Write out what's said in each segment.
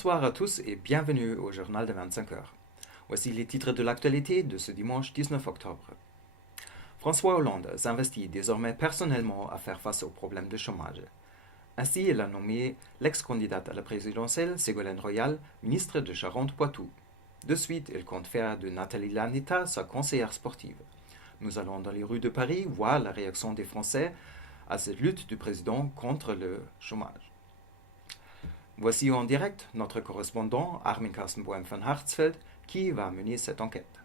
Bonsoir à tous et bienvenue au journal de 25 heures. Voici les titres de l'actualité de ce dimanche 19 octobre. François Hollande s'investit désormais personnellement à faire face aux problèmes de chômage. Ainsi, il a nommé l'ex-candidate à la présidentielle, Ségolène Royal, ministre de Charente-Poitou. De suite, il compte faire de Nathalie Lanetta sa conseillère sportive. Nous allons dans les rues de Paris voir la réaction des Français à cette lutte du président contre le chômage. Voici en direct notre correspondant Armin Karstenbohm von Harzfeld qui va mener cette enquête.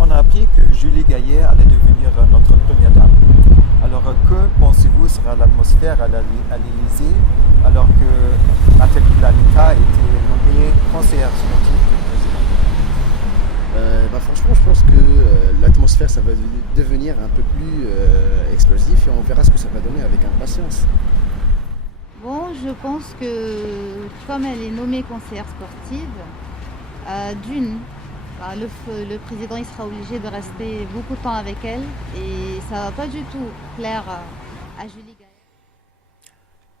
On a appris que Julie Gaillet allait devenir notre première dame. Alors que pensez-vous sera l'atmosphère à l'Élysée alors que Nathalie Lanetta a été nommée conseillère sportive du président? Franchement, je pense que l'atmosphère ça va devenir un peu plus explosif et on verra ce que ça va donner avec impatience. Bon, je pense que comme elle est nommée conseillère sportive, le président il sera obligé de rester beaucoup de temps avec elle et ça va pas du tout plaire à Julie Gaillet.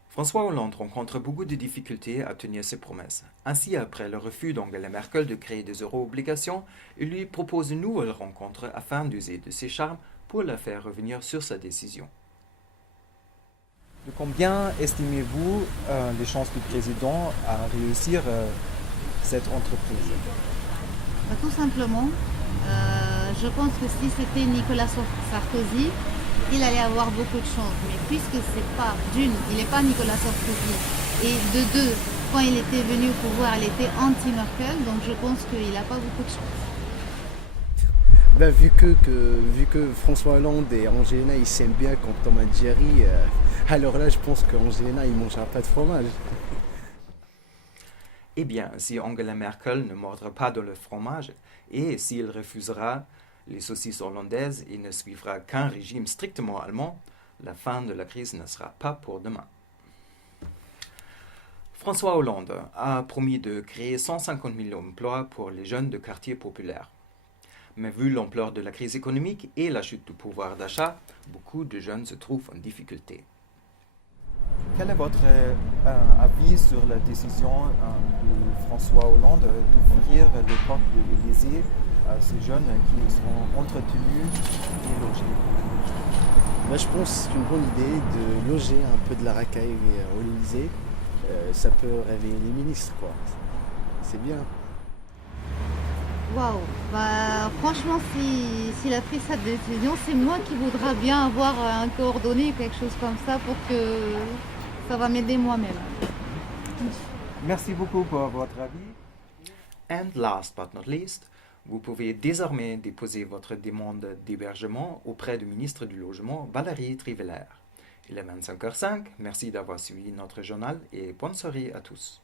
François Hollande rencontre beaucoup de difficultés à tenir ses promesses. Ainsi, après le refus d'Angela Merkel de créer des euro-obligations, il lui propose une nouvelle rencontre afin d'user de ses charmes pour la faire revenir sur sa décision. De combien estimez-vous les chances du président à réussir cette entreprise? Tout simplement, je pense que si c'était Nicolas Sarkozy, il allait avoir beaucoup de chance. Mais puisque c'est pas d'une, il n'est pas Nicolas Sarkozy, et de deux, quand il était venu au pouvoir, il était anti-Merkel, donc je pense qu'il n'a pas beaucoup de chance. Vu que François Hollande et Angelina ils s'aiment bien comme Tom et Jerry, alors là je pense qu'Angelina il mangera pas de fromage. Eh bien, si Angela Merkel ne mordra pas dans le fromage et s'il refusera les saucisses hollandaises et ne suivra qu'un régime strictement allemand, la fin de la crise ne sera pas pour demain. François Hollande a promis de créer 150 000 emplois pour les jeunes de quartiers populaires. Mais vu l'ampleur de la crise économique et la chute du pouvoir d'achat, beaucoup de jeunes se trouvent en difficulté. Quel est votre avis sur la décision de François Hollande d'ouvrir les portes de l'Élysée à ces jeunes qui sont entretenus et logés? Je pense que c'est une bonne idée de loger un peu de la racaille au l'Élysée. Ça peut réveiller les ministres, quoi. C'est bien. Waouh, franchement, s'il a pris cette décision, c'est moi qui voudrais bien avoir un coordonné ou quelque chose comme ça pour que ça va m'aider moi-même. Merci beaucoup pour votre avis. And last but not least, vous pouvez désormais déposer votre demande d'hébergement auprès du ministre du Logement, Valérie Trierweiler. Il est 25h05, merci d'avoir suivi notre journal et bonne soirée à tous.